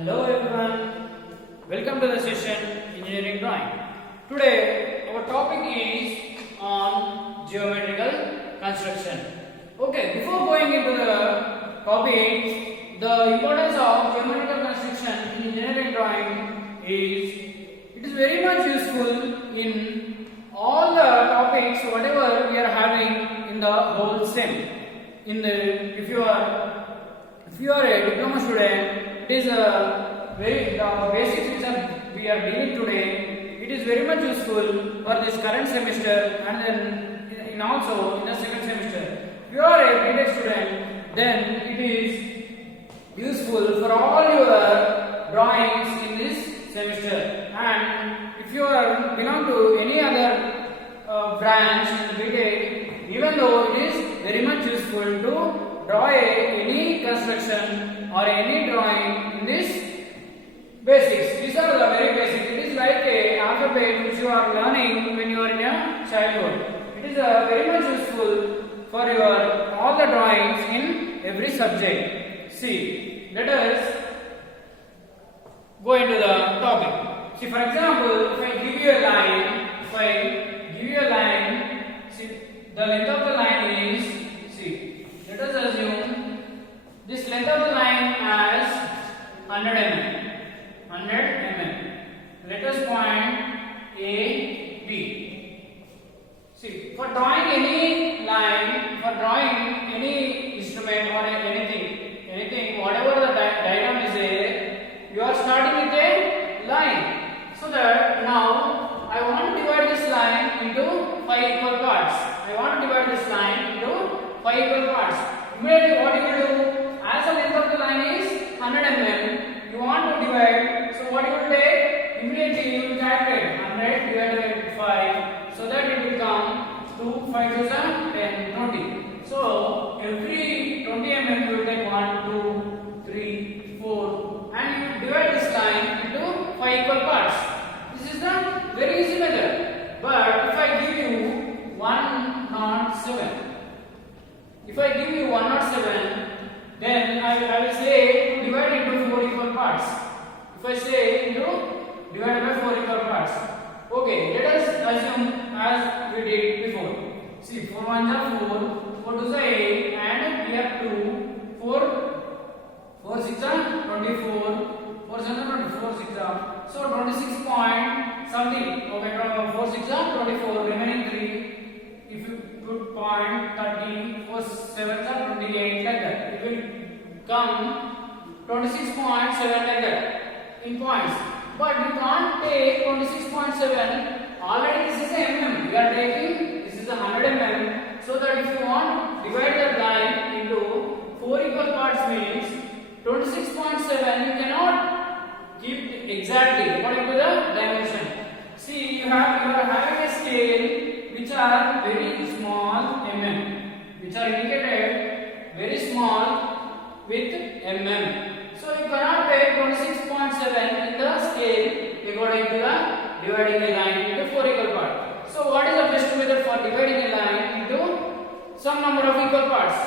Hello everyone, welcome to the session Engineering Drawing. Today our topic is on geometrical construction. Okay, before going into the topic, the importance of geometrical construction in engineering drawing is it is very much useful in all the topics whatever we are having in the whole SEM. If you are a diploma student, it is a very basics which we are dealing today. It is very much useful for this current semester and then in also in the second semester. If you are a BTech student, then it is useful for all your drawings in this semester. And if you are belong to any other branch in BTech, even though it is very much useful to draw any construction or any drawing in this basics. These are the very basic. It is like a alphabet which you are learning when you are in a childhood. It is very much useful for your all the drawings in every subject. See, let us go into the topic. See, for example, if I give you a line, see, the length of the line is, see, let us assume this length of the line as 100 mm. 100 mm. Let us point A, B. See, for drawing any line, for drawing any instrument or anything, whatever the diagram is there, you are starting with a line. So that now I want to divide this line into 5 equal parts. Immediately what you will do, as the length of the line is 100 mm, you want to divide. So what you will take? Immediately you will calculate 100 divided by 5, so that it will come 2, 5 to 10, 20. So every 20 mm you will take 1, 2, 3, 4, and you divide this line into 5 equal parts. This is the very easy method. But if I give you 107, then I will say to divide into 4 equal parts. If I say to divide by 4 equal parts. Okay, let us assume as we did before. See, 4 1s are 4, 4 2s are 8, and we have 2, 4 6 are 24, 4 7 are 24, 6 are. So 26 point something. Okay, 4 6 are 24, remaining 3. If you put point 30, 4 7 are 28, like that. It will come 26.7 like that in points. But you can't take 26.7. Already this is a mm. We are taking this is a 100 mm. So that if you want divide the line into 4 equal parts means 26.7 you cannot keep exactly according to the dimension. See, you are having a scale which are very small mm, which are indicated very small with mm. So you cannot take 26.7 in the scale according to the dividing a line into 4 equal parts. So what is the best method for dividing a line into some number of equal parts?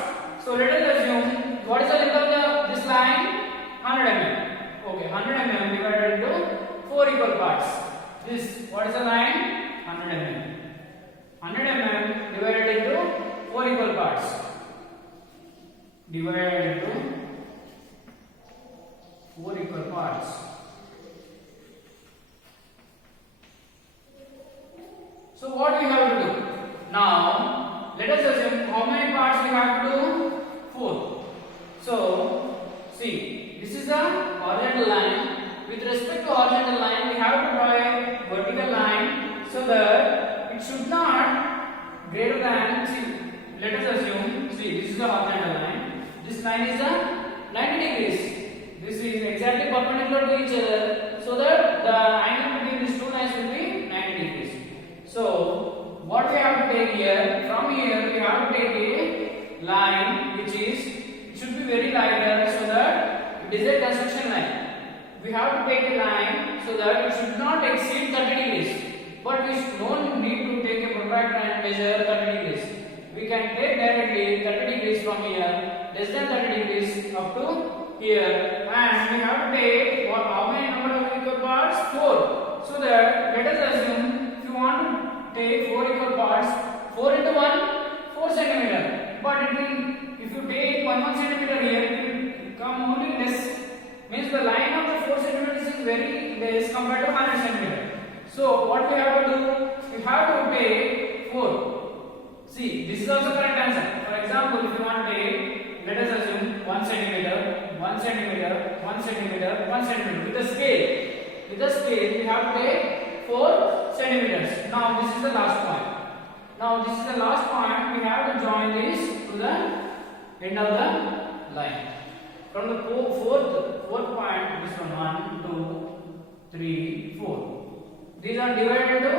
So let us assume what is the length of this line? 100 mm. Okay, 100 mm divided into 4 equal parts. This, what is the line? 100 mm. 100 mm divided into 4 equal parts. Divided into 4 equal parts. So what we have to do? Now, let us assume how many parts we have to do? 4. So, see, this is a horizontal line. With respect to horizontal line, we have to draw a vertical line so that it should not greater than, see, let us assume, see, this is a horizontal line. This line is a 90 degrees. This is exactly perpendicular to each other, so that the angle between these two lines will be 90 degrees. So, what we have to take here, from here we have to take a line which is, it should be very lighter so that it is a construction line. We have to take a line so that it should not exceed 30 degrees. But we don't need to take a protractor and measure 30 degrees. We can take directly 30 degrees from here, less than 30 degrees up to here, and we have to take how many number of equal parts? 4. So that let us assume if you want to take 4 equal parts, 4 into 1, 4 centimeter. But it will, if you take 1 centimeter here, it will come only less. Means the line of the 4 centimeters is very less compared to 100 centimeter. So what we have to do? We have to take 4. See, this is also correct answer. For example, if you want to take, let us assume 1 centimeter, 1 centimeter, 1 centimeter, 1 centimeter. With the scale, we have to take 4 centimeters. Now this is the last point. Now this is the last point. We have to join this to the end of the line. From the fourth point, this one 1, 2, 3, 4. These are divided into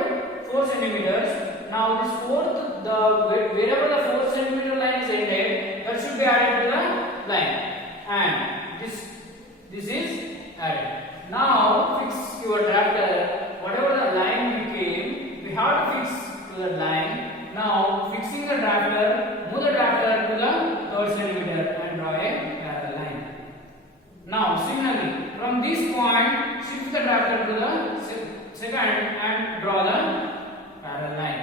4 centimeters. Now this fourth, wherever the 4 centimeter line is ended, that should be added to the line, and this is added. Now fix your drafter. Whatever the line became, we have to fix to the line. Now fixing the drafter, move the drafter to the 3rd centimeter and draw a parallel line. Now similarly, from this point, shift the drafter to the 2nd and draw the parallel line.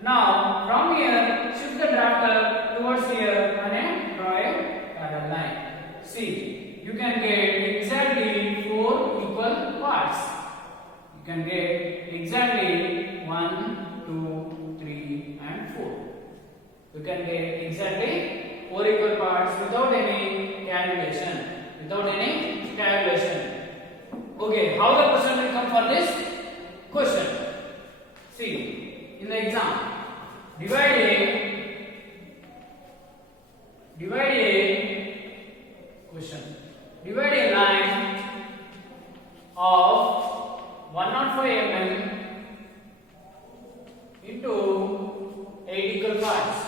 Now from here, shift the drafter towards here and draw a parallel line. See, you can get exactly 4 equal parts. You can get exactly 1, 2, 3 and 4. You can get exactly 4 equal parts without any calculation. Okay, how the question will come for this question? See, in the exam, divide a line of 105 mm into 8 equal parts.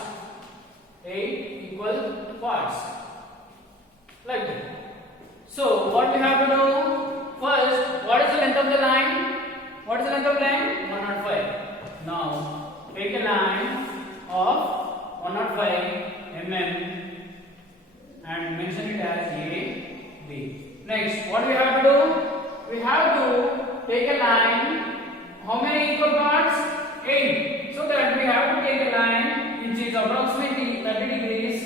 8 equal parts. Like that. So what we have to do? First, what is the length of the line? What is the length of the line? 105. Now take a line of 105 mm and mention it as A, B. Next, what we have to do? We have to take a line. How many equal parts? 8. So that we have to take a line which is approximately 30 degrees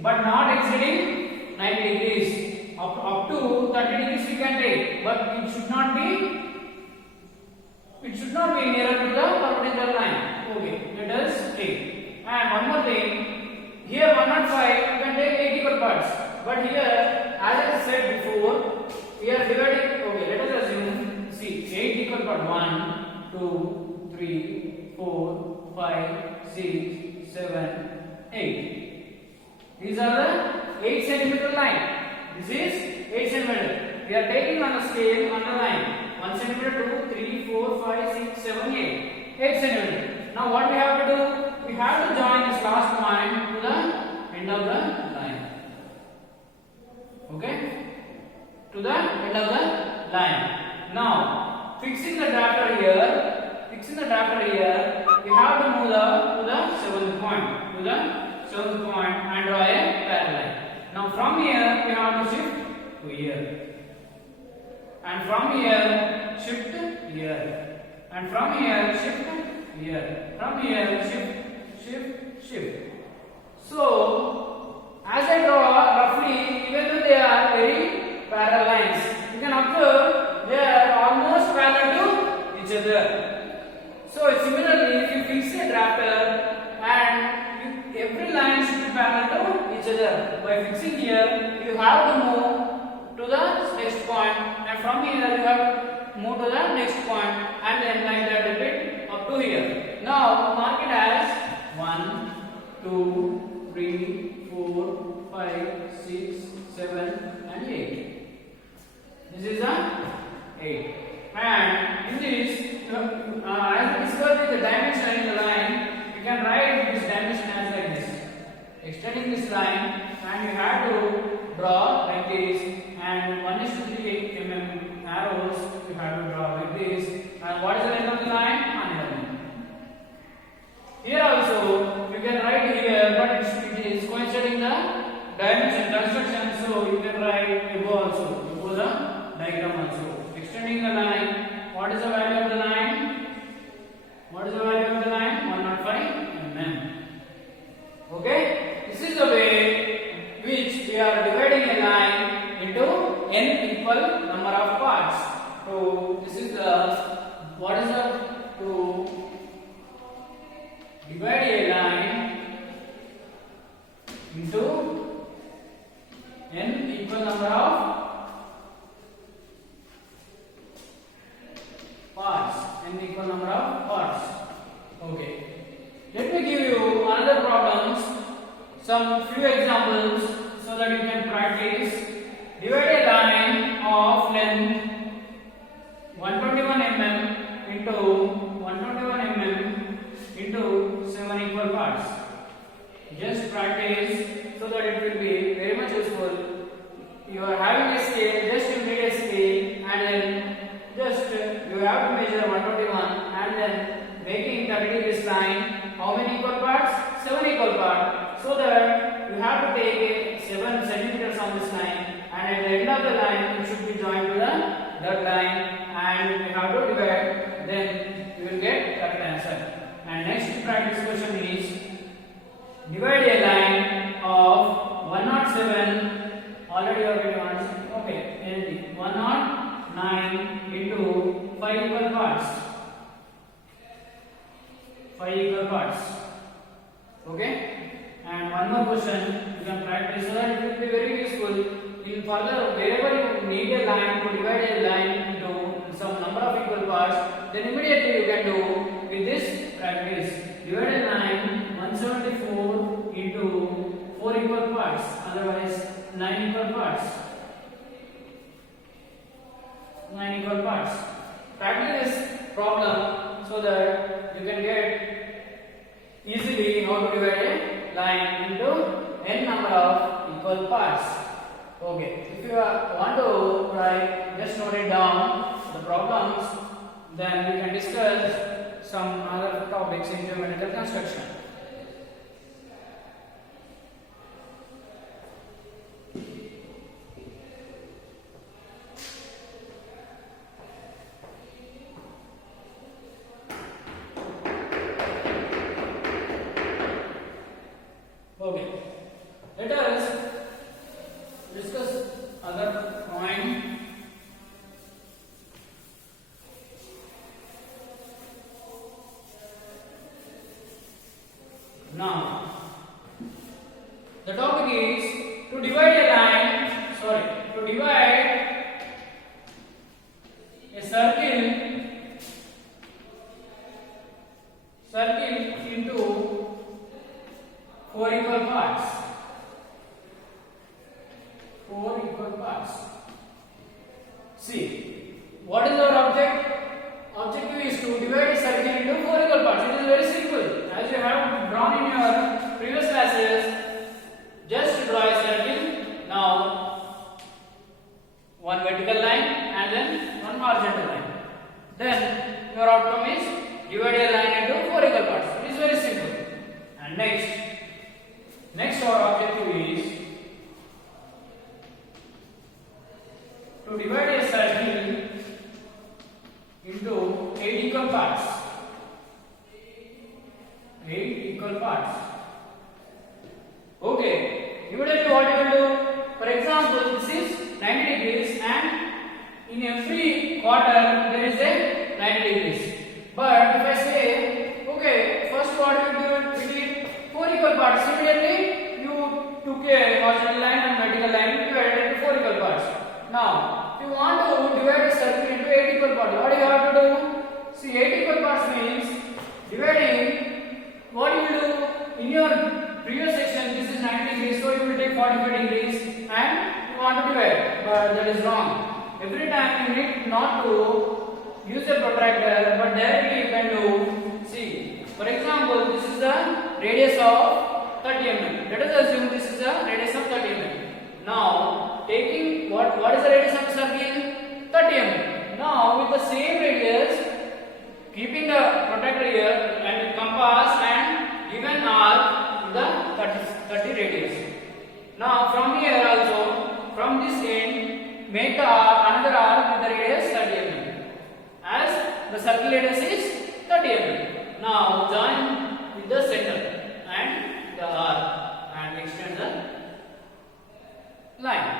but not exceeding 90 degrees. Up to 30 degrees we can take, but it should not be nearer to the perpendicular line. Okay, let us take. And one more thing, here 105 you can take 8 equal parts, but here, as I said before, we are dividing. Okay, let us assume, see, 8 equal parts: 1, 2, 3, 4, 5, 6, 7, 8. These are the 8 centimeter line. This is 8 centimeter. We are taking on the scale on the line 1 centimeter, 2, 3, 4, 5, 6, 7, 8. 8 centimeter. Now what we have to do? We have to join this last point to the end of the line. Okay? To the end of the line. Now fixing the drafter here. We have to move to the 7th point. To the 7th point and draw a parallel. Now from here we have to shift to here, and from here shift here, and from here shift here, from here shift. So as I draw roughly, even though they are very parallel lines, you can observe they are almost parallel to each other. So similarly, if you fix a drafter and every line should be parallel to each other. By fixing here, you have to move to the next point, and from here you have to move to the next point, and then like that repeat up to here. Now mark it as 1, 2, 3, 4, 5, 6, 7, and 8. This is a 8. And in this, as we discussed the dimension in the line, you can write this dimension as like this. Extending this line, and you have to draw like this, and 1:3 mm arrows you have to draw like this. And what is the length of the line? 100 mm. Here also you can write here, but it is coinciding the dimension construction, so you can write above also, above the diagram also. Extending the line, what is the value of the line? What is the value of the line? 105 mm. Okay, this is the way which we are dividing a line into n equal number of parts. So this is the what is the to divide a line into n equal number of parts. N equal number of parts. Okay. Let me give you another problems, some few examples so that you can practice. Divide a line of length 121 mm into 121 mm into 7 equal parts. Just practice so that it will be very much useful. You are having a scale, just you need a scale and then just you have to measure 121 and then making 30 degrees line. How many equal parts? 7 equal parts. So that you have to take 7 centimeters on this line and at the end of the line it should be joined to the that line and you have to divide, then you will get correct answer. And next practice question is divide a line of 107, already you have written answer. Okay, 109 into 5 equal parts. 5 equal parts. Okay, and one more question you can practice so that it will be very useful in further wherever you need a line to divide a line into some number of equal parts, then immediately you can do with this practice. Divide a line 174 into 4 equal parts, otherwise 9 equal parts. 9 equal parts. Practice this problem so that you can get easily how to divide a line into n number of equal parts. Okay, if you want to try, just note it down the problems, then we can discuss some other topics in geometrical construction. Okay, let us discuss other point. Now, the topic is to divide a line, to divide a circle into 4 equal parts. 4 equal parts. See, what is our object? Objective is to divide a circle into 4 equal parts. It is very simple. As you have drawn in your previous classes, just draw a circle. Now, one vertical line and then one horizontal line. Then your outcome is divide a line into 4 equal parts. It is very simple. And next our objective is to divide a circle into 8 equal parts. 8 equal parts. Okay, immediately what you will do? For example, this is 90 degrees and in every quarter there is a 90 degrees. But if I say, okay, first what you do, we did 4 equal parts. Immediately you took a horizontal line and vertical line, you divided it into 4 equal parts. Now, if you want to divide a circle into 8 equal parts, what do you have to do? See, 8 equal parts means dividing. What you will do in your previous section? This is 90 degrees, so you will take 45 degrees and you want to divide, but that is wrong. Every time you need not to use a protractor, but directly you can do. See, for example, this is the radius of 30 mm. Let us assume this is the radius of 30 mm. Now, taking what is the radius of the circle? 30 mm. Now, with the same radius, keeping the protractor here and compass and given arc in the 30 radius. Now, from here also, from this end make another arc with the radius 30 mm. As the circle radius is 30 mm. Now join with the center and the arc and extend the line.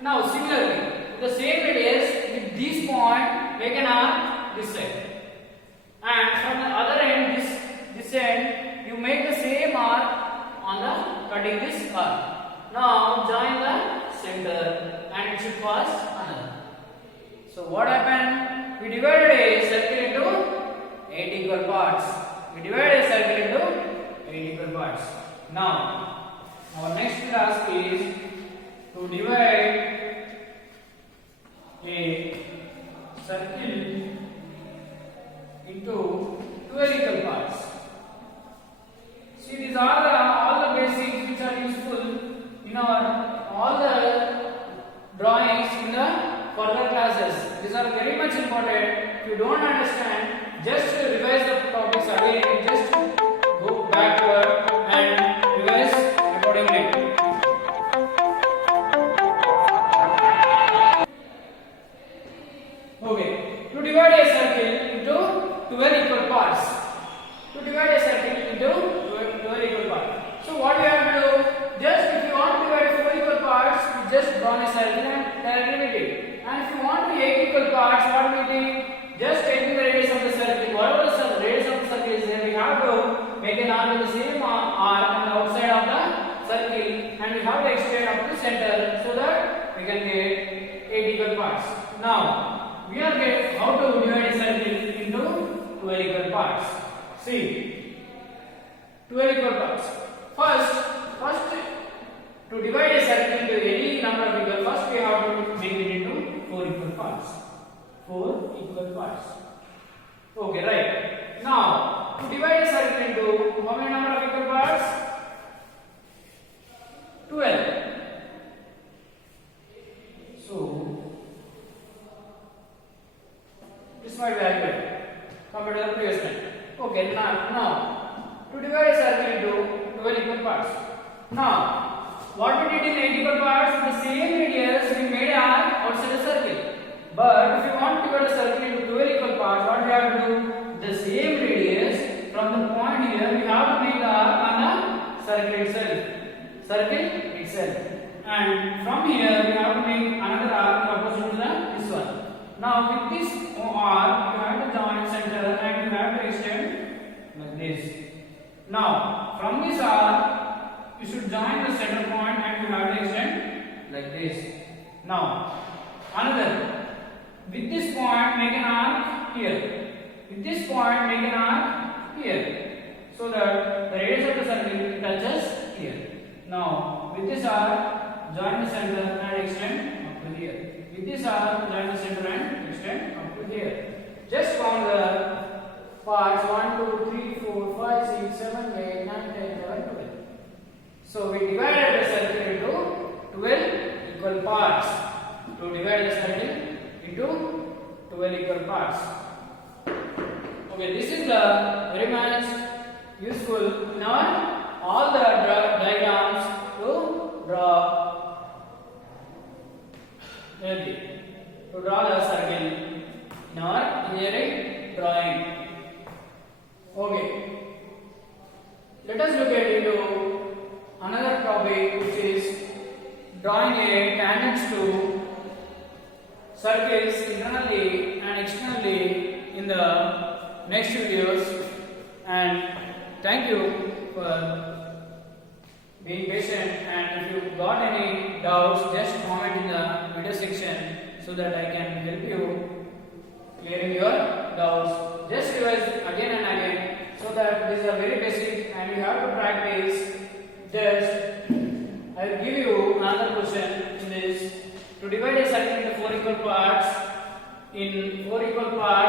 Now similarly, with the same radius, with this point make an arc this side. And from the other end, this end, you make the same arc on the cutting this arc. Now join the center and it should pass another. So what happened? We divided a circle into 8 equal parts. We divided a circle into 8 equal parts. Now our next task is to divide a circle into 12 equal parts. See, these are all the basics which are useful in our all the drawings in the further classes. These are very much important. If you don't understand, just revise the topics again. Just go backward and revise accordingly. Okay, to divide a circle into 12 equal parts. To divide a circle into 12 equal parts. So what you have to do? Just if you want to divide 4 equal parts, you just draw a circle and directly with it. And if you want to 8 equal parts, what will be? Just taking the radius of the circle. Whatever the radius of the circle is there, we have to make an arc with the same arc on the outside of the circle, and we have to extend up to center so that we can get 8 equal parts. Now we are getting how to divide a circle into 12 equal parts. See, 12 equal parts. First to divide a circle into any number of equal, first we have to make it into 4 equal parts. 4 equal parts. Okay, right. Now to divide a circle into how many number of equal parts? 12. So this might be accurate compared to the previous one. Okay, now to divide a circle into 12 equal parts. Now what we did in 8 equal parts, the same radius we made an arc outside the circle. But if you want to divide a circle into 12 equal parts, what we have to do? The same radius from the point here, we have to make the arc on the circle itself. And from here, we have to make another arc opposite to this one. Now with this arc, you have to join center and you have to extend like this. Now from this arc, you should join the center point and you have to extend like this. Now another. With this point, make an arc here. With this point, make an arc here. So that the radius of the circle touches here. Now, with this arc, join the center and extend up to here. With this arc, join the center and extend up to here. Just count the parts 1, 2, 3, 4, 5, 6, 7, 8, 9, 10, 11, 12. So, we divided the circle into 12 equal parts. To divide the circle into 12 equal parts. Okay, this is the very much useful in our all the diagrams to draw the circle in our engineering drawing. Okay, let us look at into another topic, which is drawing a tangents to circles internally and externally in the next videos. And thank you for being patient, and if you got any doubts, just comment in the video section so that I can help you clearing your doubts. Just revise again and again so that these are very basic and you have to practice. Just I will give you another question in this. To divide a circle into 4 equal parts, in 4 equal parts